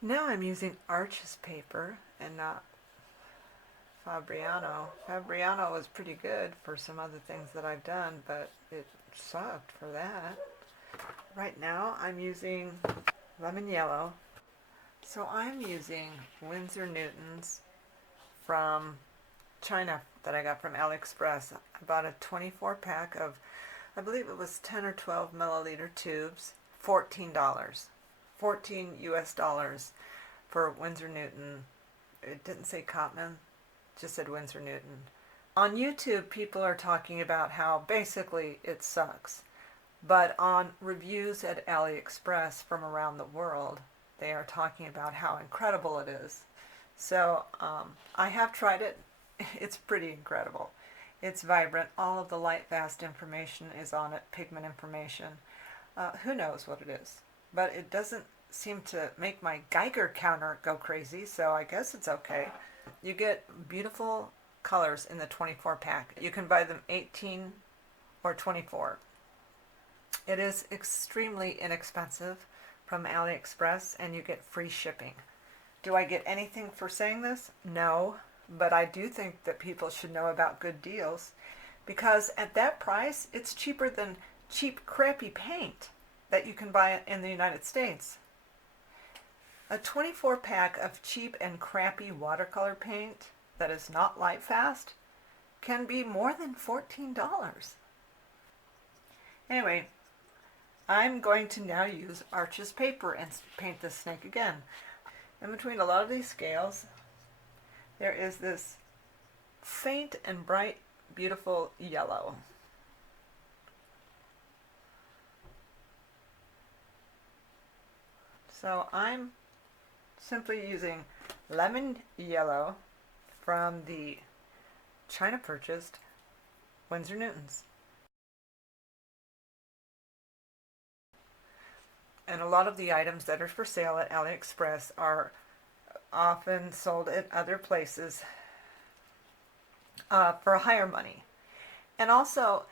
Now I'm using Arches paper and not Fabriano. Fabriano was pretty good for some other things that I've done, but it sucked for that. Right now I'm using lemon yellow. So I'm using Winsor Newtons from China that I got from AliExpress. I bought a 24 pack of, I believe it was 10 or 12 milliliter tubes, $14. 14 US dollars for Winsor Newton. It didn't say Cotman, just said Winsor Newton. On YouTube, people are talking about how basically it sucks. But on reviews at AliExpress from around the world, they are talking about how incredible it is. So I have tried it. It's pretty incredible. It's vibrant. All of the light fast information is on it, pigment information. Who knows what it is? But it doesn't seem to make my Geiger counter go crazy, so I guess it's okay. You get beautiful colors in the 24 pack. You can buy them 18 or 24. It is extremely inexpensive from AliExpress, and you get free shipping. Do I get anything for saying this? No, but I do think that people should know about good deals, because at that price, it's cheaper than cheap, crappy paint that you can buy in the United States. A 24 pack of cheap and crappy watercolor paint that is not light fast can be more than $14. Anyway, I'm going to now use Arches paper and paint this snake again. In between a lot of these scales, there is this faint and bright, beautiful yellow. So I'm simply using lemon yellow from the China purchased Winsor Newtons. And a lot of the items that are for sale at AliExpress are often sold at other places for higher money. And also,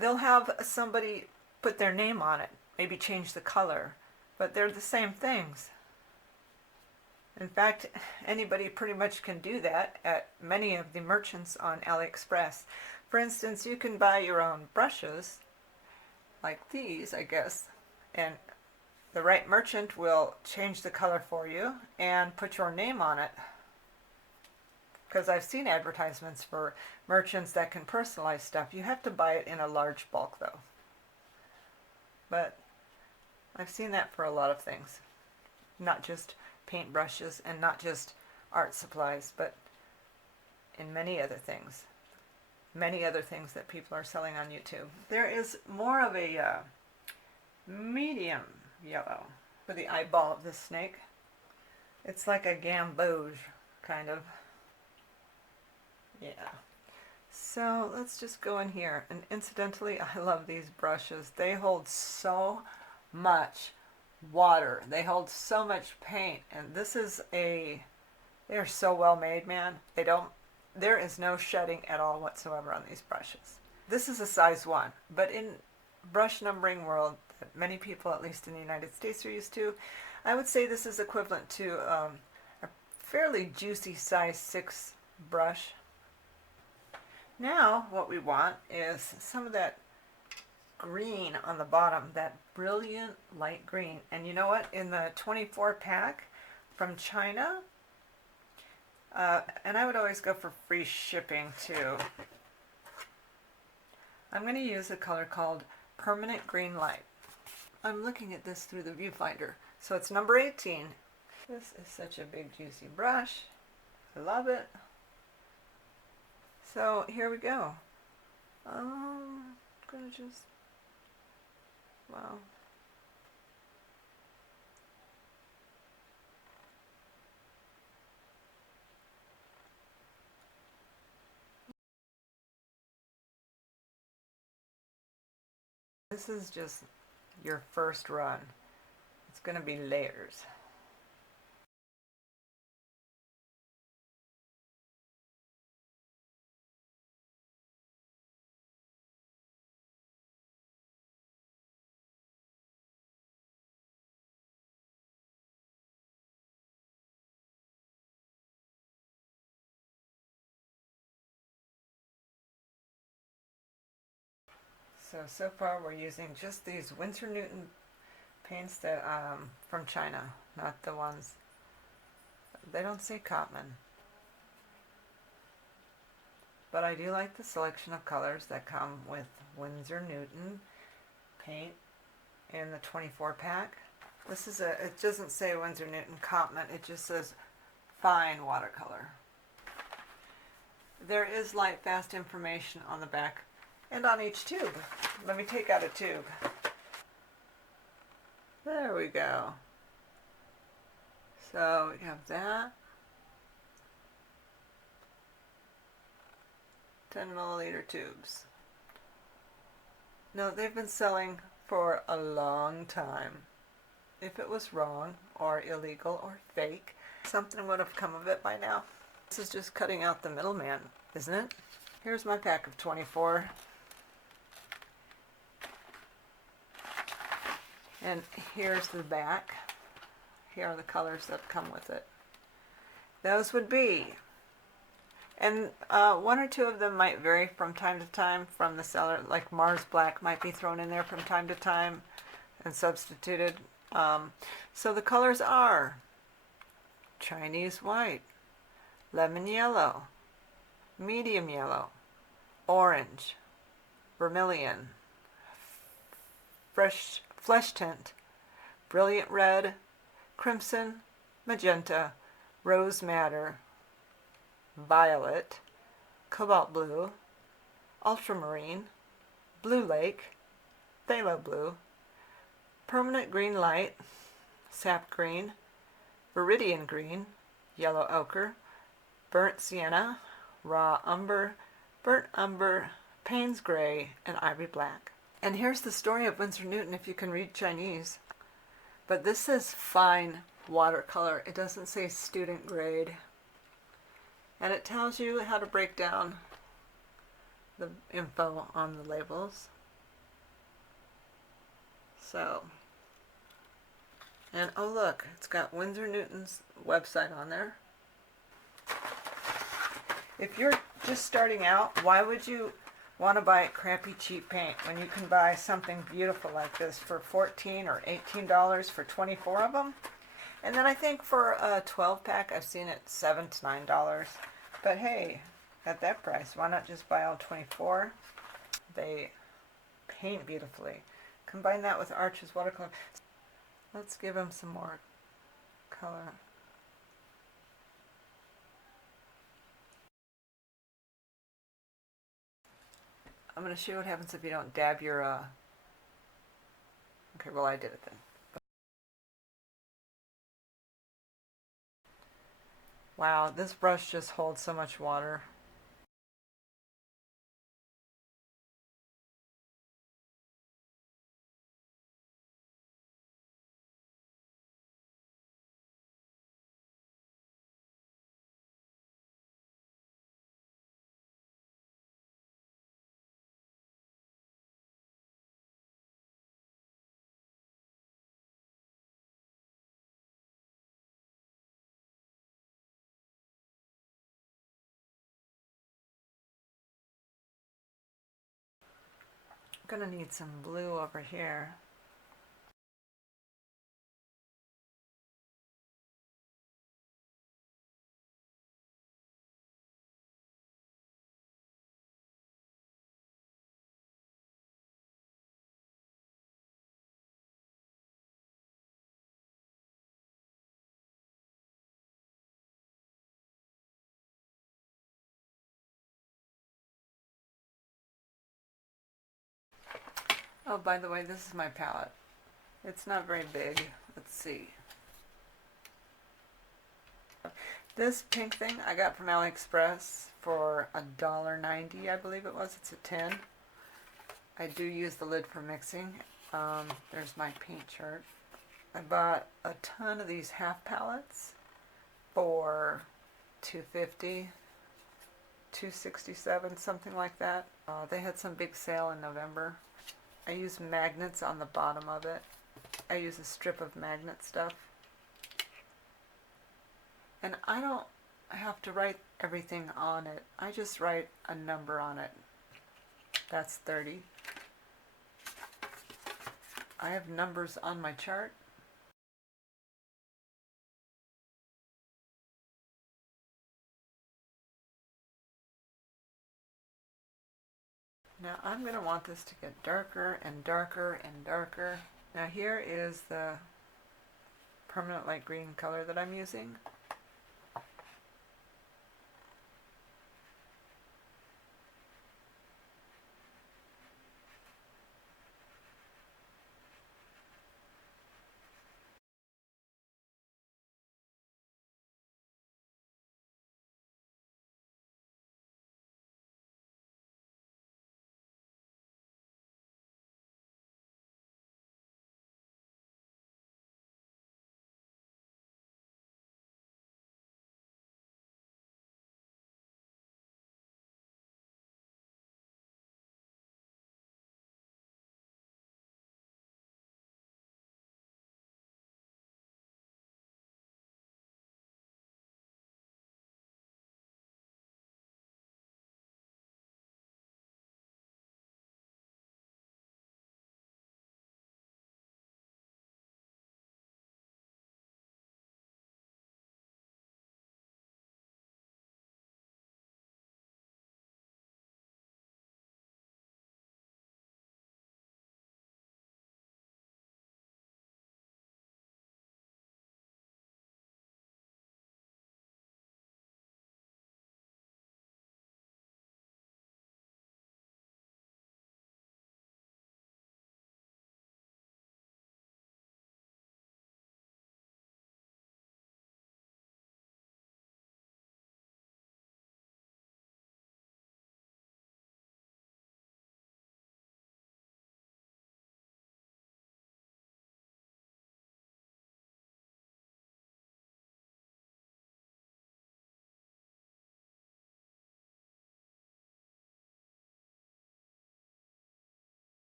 they'll have somebody put their name on it, maybe change the color, but they're the same things. In fact, anybody pretty much can do that at many of the merchants on AliExpress. For instance, you can buy your own brushes, like these, I guess, and the right merchant will change the color for you and put your name on it. Because I've seen advertisements for merchants that can personalize stuff. You have to buy it in a large bulk, though. But I've seen that for a lot of things. Not just paint brushes and not just art supplies, but in many other things. Many other things that people are selling on YouTube. There is more of a medium yellow for the eyeball of this snake. It's like a gamboge, kind of. Yeah. So let's just go in here. And incidentally, I love these brushes. They hold so much water. They hold so much paint. And this is they're so well made, man. There is no shedding at all whatsoever on these brushes. This is a size 1, but in brush numbering world that many people, at least in the United States, are used to, I would say this is equivalent to a fairly juicy size 6 brush. Now what we want is some of that green on the bottom, that brilliant light green. And you know what? In the 24 pack from China, and I would always go for free shipping too, I'm going to use a color called Permanent Green Light. I'm looking at this through the viewfinder. So it's number 18. This is such a big juicy brush. I love it. So here we go. I'm gonna just, wow. This is just your first run. It's gonna be layers. So far we're using just these Winsor Newton paints that from China, not the ones, they don't say Cotman. But I do like the selection of colors that come with Winsor Newton paint in the 24 pack. This is it doesn't say Winsor Newton Cotman, it just says fine watercolor. There is light fast information on the back and on each tube. Let me take out a tube. There we go. So we have that. 10 milliliter tubes. No, they've been selling for a long time. If it was wrong or illegal or fake, something would have come of it by now. This is just cutting out the middleman, isn't it? Here's my pack of 24. And here's the back. Here are the colors that come with it. Those would be, and one or two of them might vary from time to time from the seller, like Mars Black might be thrown in there from time to time and substituted. So the colors are Chinese white, lemon yellow, medium yellow, orange, vermilion, flesh tint, brilliant red, crimson, magenta, rose madder, violet, cobalt blue, ultramarine, blue lake, phthalo blue, permanent green light, sap green, viridian green, yellow ochre, burnt sienna, raw umber, burnt umber, Payne's gray, and ivory black. And here's the story of Winsor Newton if you can read Chinese. But this says fine watercolor. It doesn't say student grade. And it tells you how to break down the info on the labels. So, and oh look, it's got Winsor Newton's website on there. If you're just starting out, why would you want to buy crappy cheap paint when you can buy something beautiful like this for $14 or $18 for 24 of them? And then I think for a 12 pack I've seen it $7 to $9. But hey, at that price, why not just buy all 24? They paint beautifully. Combine that with Arch's watercolor. Let's give them some more color. I'm going to show you what happens if you don't dab your, okay, well I did it then. Wow, this brush just holds so much water. I'm going to need some blue over here. Oh, by the way, this is my palette. It's not very big. Let's see. This pink thing I got from AliExpress for $1.90, I believe it was. It's a 10. I do use the lid for mixing. There's my paint chart. I bought a ton of these half palettes for $2.50, $2.67, something like that. They had some big sale in November. I use magnets on the bottom of it. I use a strip of magnet stuff. And I don't have to write everything on it. I just write a number on it. That's 30. I have numbers on my chart. Now I'm going to want this to get darker and darker and darker. Now here is the permanent light green color that I'm using.